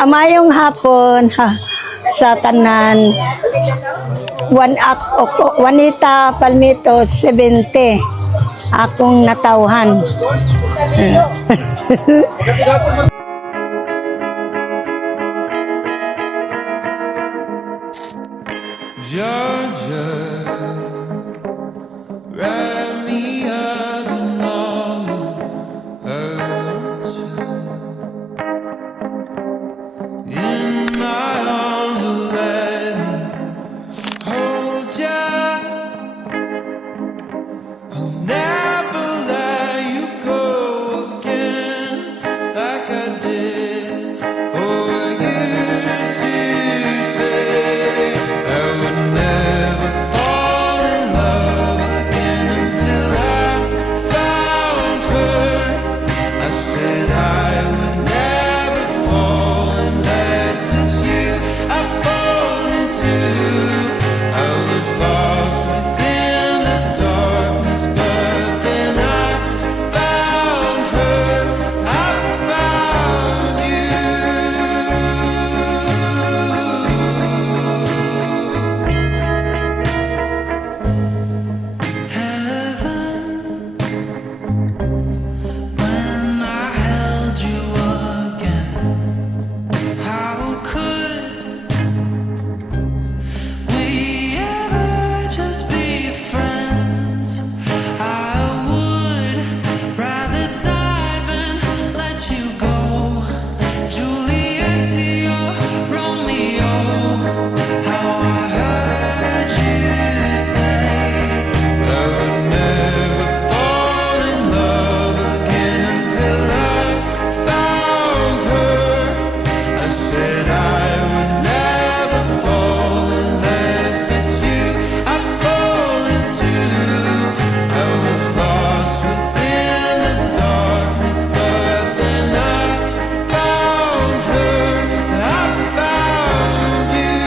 Amayong hapon ha, sa tanan. Juanita Palmito 70. Akong natawhan. Georgia, wrap me up in all hurt you. In my arms, let me hold ya. I'll never let you go again like I did. Oh, I used to say I would never fall in love again until I found her. I said I would never fall unless it's you I fall into. I was lost within the darkness, but then I found her. I found you. Heaven, when I held you again, how could we ever just be friends? I would rather die than let you go. Juliet to your Romeo, how I heard you say I would never fall in love again until I found her. I said I would never fall unless it's you I fall into. I was lost within the darkness, but then I found her. I found you.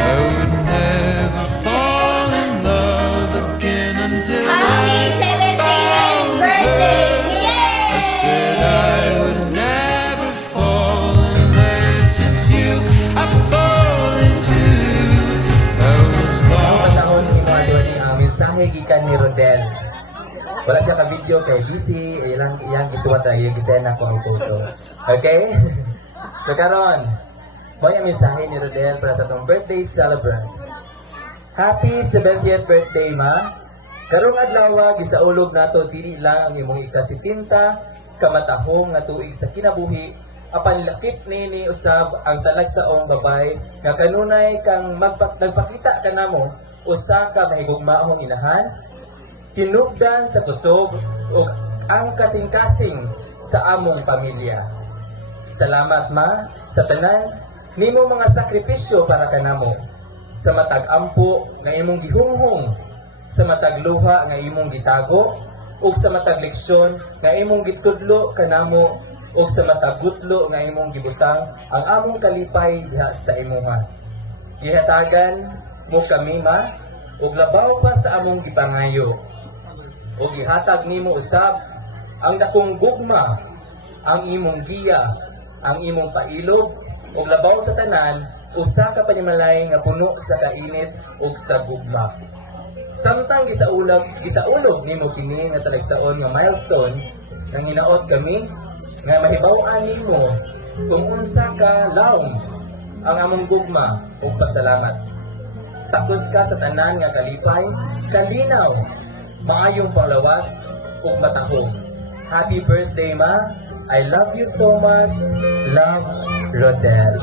I would never fall in love again until Happy 70th birthday! I said I would never fall unless it's you I fall into. I was lost. Patahon ni mga doon ang mensahe gikan ni Rodel. Wala siya ka-video kay busy, iyang isuwat ay iyang gisena ko ng photo. Okay? So karon, mo yung mensahe ni Rodel para sa itong birthday celebrant. Happy 70th birthday, ma. Karong adlaw gisaulog nato dili lang ang imong ikasitinta kamatahong nga tuig sa kinabuhi apan lakip ni usab ang talagsaong babay nga kanunay kang nagpakita kanamo usa ka mahigugmaong inahan hinugdan sa kusog ug ang kasing-kasing sa among pamilya. Salamat, ma, sa tanan nimo mga sakripisyo para kanamo, sa matag ampo nga imong gihunghong, sa matag luha nga imong gitago, ug sa matag leksyon nga imong gitudlo kanamo, ug sa matag gutlo nga imong gibutang ang among kalipay diha sa imuha. Gihatagan mo kami, ma, ug labaw pa sa among gipangayo. Ug gihatag nimo usab ang dakong gugma, ang imong giya, ang imong pailog, ug labaw sa tanan, usa ka panimalay nga puno sa kainit ug sa gugma. Samtang gisaulog nimo kini nga talagsaon nga milestone, nang hinaot kami nga mahibaw-an nimo kung unsa ka laom ang among gugma ug pasalamat. Takos ka sa tanan nga kalipay, kalinaw, maayong panglawas ug matahong. Happy birthday, ma. I love you so much. Love, Rodel.